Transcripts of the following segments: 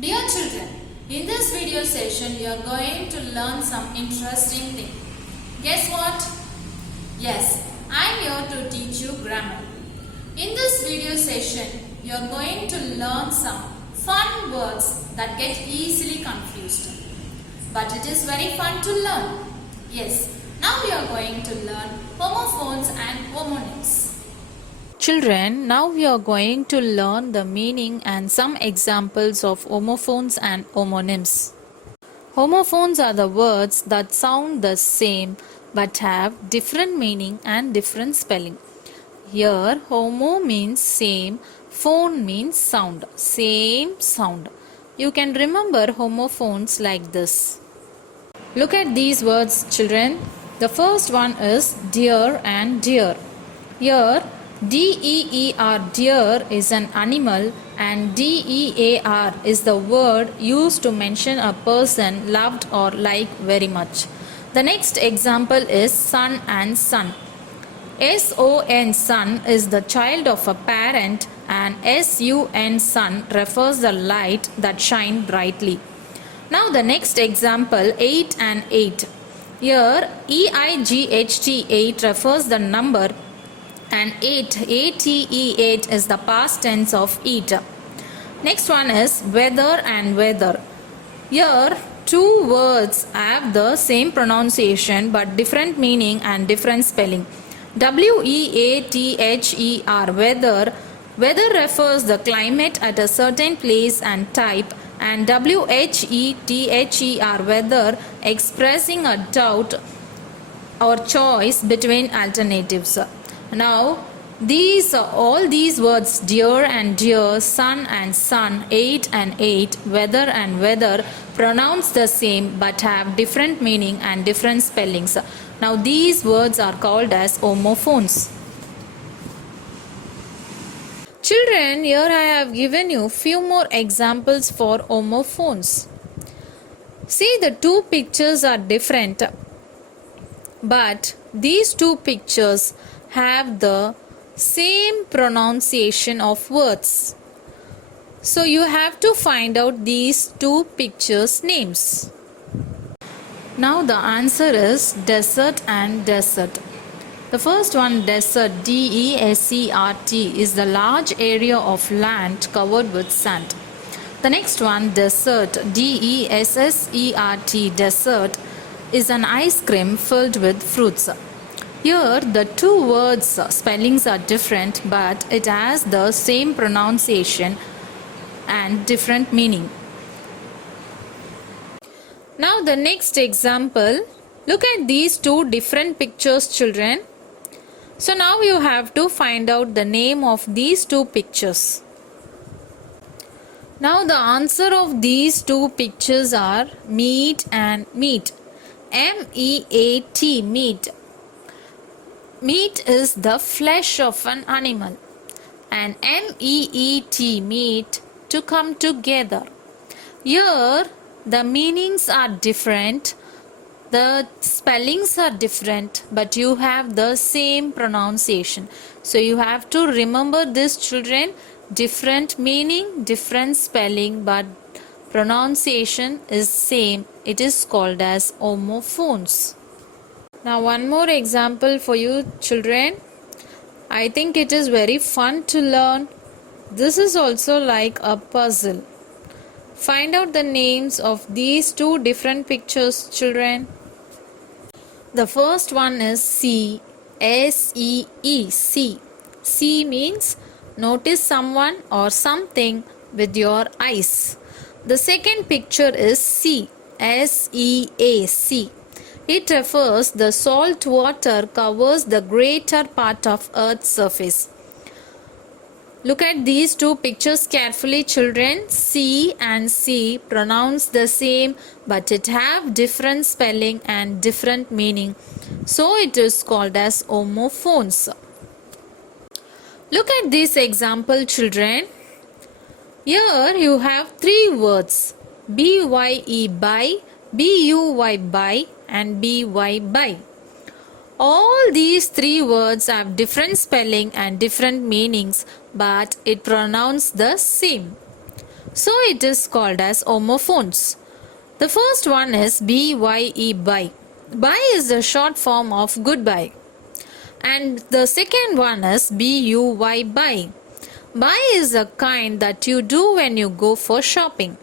Dear children, in this video session you are going to learn some interesting thing. Guess what? Yes, I am here to teach you grammar. In this video session you are going to learn some fun words that get easily confused. But it is very fun to learn. Yes, now we are going to learn homophones and homonyms. Children, now we are going to learn the meaning and some examples of homophones and homonyms. Homophones are the words that sound the same but have different meaning and different spelling. Here, homo means same, phone means sound, same sound. You can remember homophones like this. Look at these words, children. The first one is deer and deer. Here, deer, deer is an animal, and dear is the word used to mention a person loved or like very much. The next example is son and son. Son, son is the child of a parent, and sun, sun refers the light that shine brightly. Now the next example, 8 and 8. Here, eight, 8 refers the number, and 8 is the past tense of eat. Next one is weather and weather. Here, two words have the same pronunciation but different meaning and different spelling. Weather, weather. Weather refers the climate at a certain place and type, and whether, weather, expressing a doubt or choice between alternatives. Now, all these words, deer and deer, son and son, 8 and 8, weather and weather, pronounce the same but have different meaning and different spellings. Now, these words are called as homophones. Children, here I have given you few more examples for homophones. See, the two pictures are different, but these two pictures have the same pronunciation of words. So you have to find out these two pictures' names. Now the answer is desert and desert. The first one, desert, desert, is the large area of land covered with sand. The next one, dessert, dessert, dessert, is an ice cream filled with fruits. Here the two words spellings are different, but it has the same pronunciation and different meaning. Now the next example, look at these two different pictures, children. So now you have to find out the name of these two pictures. Now the answer of these two pictures are meat and meat. M-E-A-T, meat. Meat is the flesh of an animal, and M-E-E-T, meat, to come together. Here the meanings are different, the spellings are different, but you have the same pronunciation. So you have to remember this, children. Different meaning, different spelling, but pronunciation is same. It is called as homophones. Now one more example for you, children. I think it is very fun to learn. This is also like a puzzle. Find out the names of these two different pictures, children. The first one is see, S-E-E, see. See means notice someone or something with your eyes. The second picture is sea, S-E-A, sea. It refers the salt water covers the greater part of Earth's surface. Look at these two pictures carefully, children. See and see pronounce the same, but it have different spelling and different meaning. So it is called as homophones. Look at this example, children. Here you have three words, B-Y-E, by, B-U-Y, by, and B-Y, by. All these three words have different spelling and different meanings, but it pronounced the same. So it is called as homophones. The first one is BYE, buy. Buy is the short form of goodbye. And the second one is BUY, buy. Buy is the kind that you do when you go for shopping.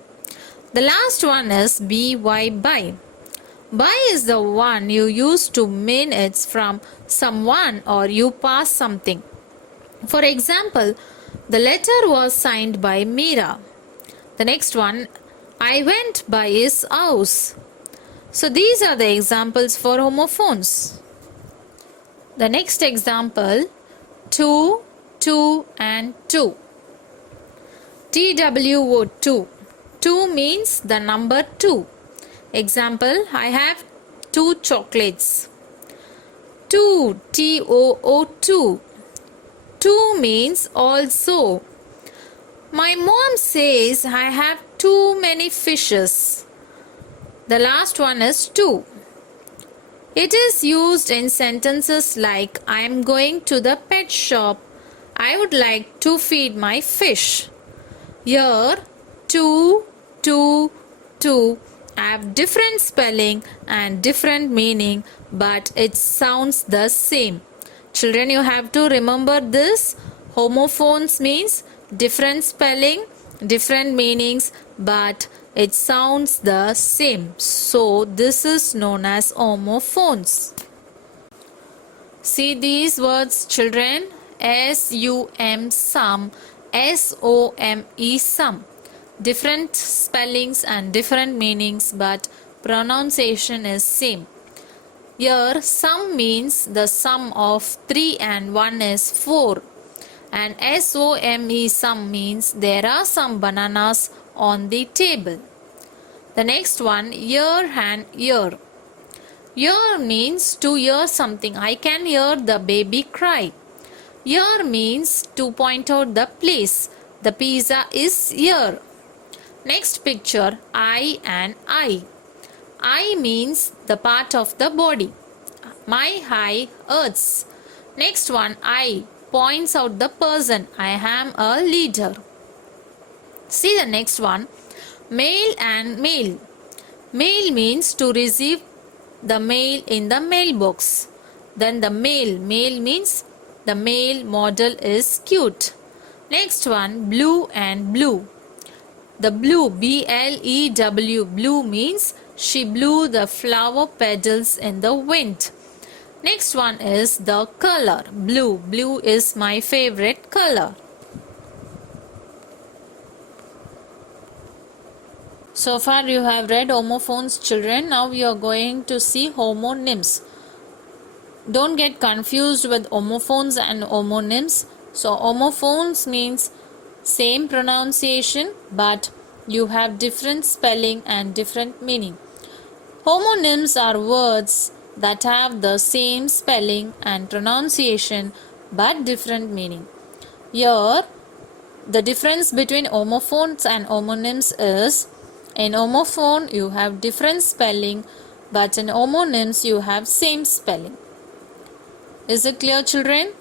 The last one is BY, buy. Buy is the one you use to mean it's from someone or you pass something. For example, the letter was signed by Meera. The next one, I went by his house. So these are the examples for homophones. The next example, two, and two. TWO, two. Two means the number 2. Example, I have 2 chocolates. Two, TOO2. 2 means also. My mom says I have too many fishes. The last one is 2. It is used in sentences like I am going to the pet shop. I would like to feed my fish. Here, 2, 2 have different spelling and different meaning, but it sounds the same. Children, you have to remember this. Homophones means different spelling, different meanings, but it sounds the same. So this is known as homophones. See these words, children. SUM, some. SOME, some. Different spellings and different meanings, but pronunciation is same. Here sum means the sum of 3 and 1 is 4. And SOME, some means there are some bananas on the table. The next one, ear and ear. Ear means to hear something. I can hear the baby cry. Ear means to point out the place. The pizza is here. Next picture, eye and eye. Eye means the part of the body. My eye hurts. Next one, eye points out the person. I am a leader. See the next one, mail and mail. Mail means to receive the mail in the mailbox. Then the mail means the mail model is cute. Next one, blue and blue. The blue, BLEW, blue means she blew the flower petals in the wind. Next one is the color, blue. Blue is my favorite color. So far you have read homophones, children. Now you are going to see homonyms. Don't get confused with homophones and homonyms. So homophones means same pronunciation, but you have different spelling and different meaning. Homonyms are words that have the same spelling and pronunciation but different meaning. Here, the difference between homophones and homonyms is, in homophone you have different spelling, but in homonyms you have same spelling. Is it clear, children?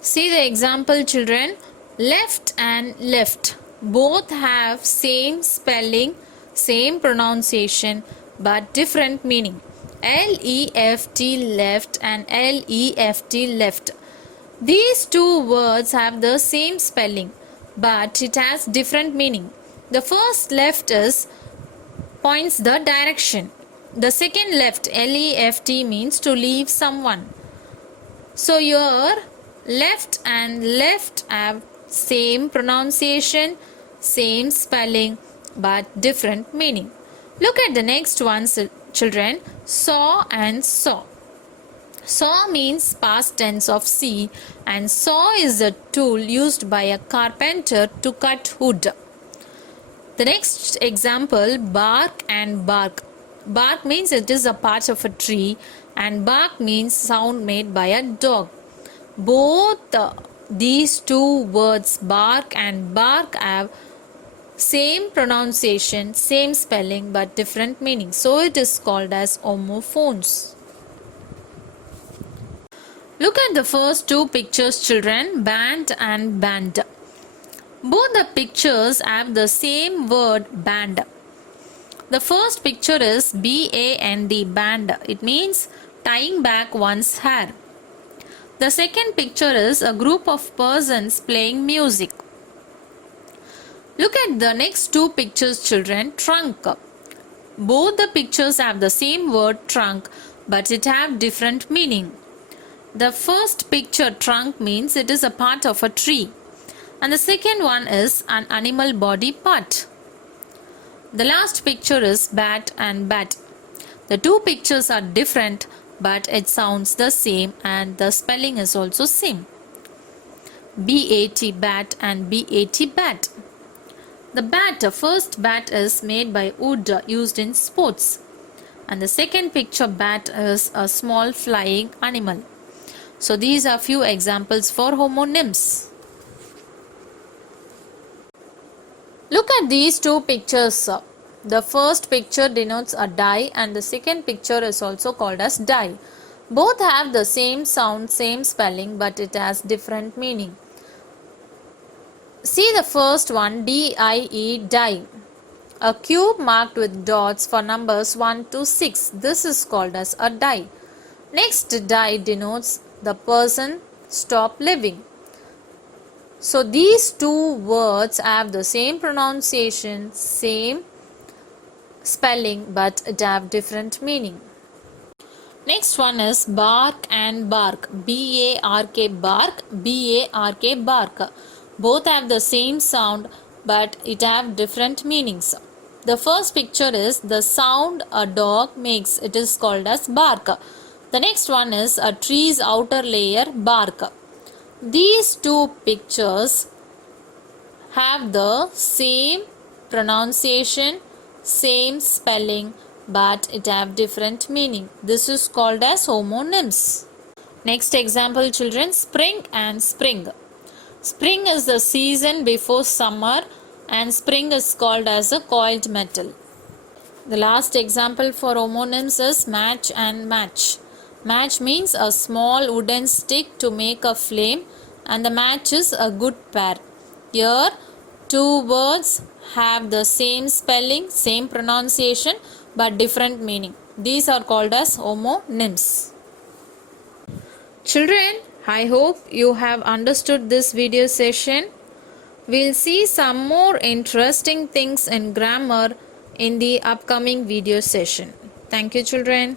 See the example, children. Left and left both have same spelling, same pronunciation, but different meaning. LEFT, left, and LEFT, left. These two words have the same spelling, but it has different meaning. The first left is points the direction. The second left, LEFT, means to leave someone. So here left and left have same pronunciation, same spelling, but different meaning. Look at the next one, children. Saw and saw. Saw means past tense of see, and saw is a tool used by a carpenter to cut wood. The next example, bark and bark. Bark means it is a part of a tree, and bark means sound made by a dog. Both these two words, bark and bark, have same pronunciation, same spelling, but different meaning. So it is called as homophones. Look at the first two pictures, children. Band and band. Both the pictures have the same word band. The first picture is B-A-N-D, band. It means tying back one's hair. The second picture is a group of persons playing music. Look at the next two pictures, children. Trunk. Both the pictures have the same word trunk, but it have different meaning. The first picture, trunk, means it is a part of a tree, and the second one is an animal body part. The last picture is bat and bat. The two pictures are different, but it sounds the same and the spelling is also same. B-A-T, bat, and B-A-T, bat. The bat, the first bat is made by wood used in sports, and the second picture, bat, is a small flying animal. So these are few examples for homonyms. Look at these two pictures. The first picture denotes a die and the second picture is also called as die. Both have the same sound, same spelling, but it has different meaning. See the first one, D-I-E, die. A cube marked with dots for numbers 1 to 6. This is called as a die. Next, die denotes the person stop living. So these two words have the same pronunciation, same spelling, but it have different meaning. Next one is bark and bark. B-A-R-K, bark, B-A-R-K, bark. Both have the same sound, but it have different meanings. The first picture is the sound a dog makes. It is called as bark. The next one is a tree's outer layer, bark. These two pictures have the same pronunciation, same spelling, but it have different meaning. This is called as homonyms. Next example, children, spring and spring. Spring is the season before summer and spring is called as a coiled metal. The last example for homonyms is match and match. Match means a small wooden stick to make a flame, and the match is a good pair. Here, two words have the same spelling, same pronunciation, but different meaning. These are called as homonyms. Children, I hope you have understood this video session. We'll see some more interesting things in grammar in the upcoming video session. Thank you, children.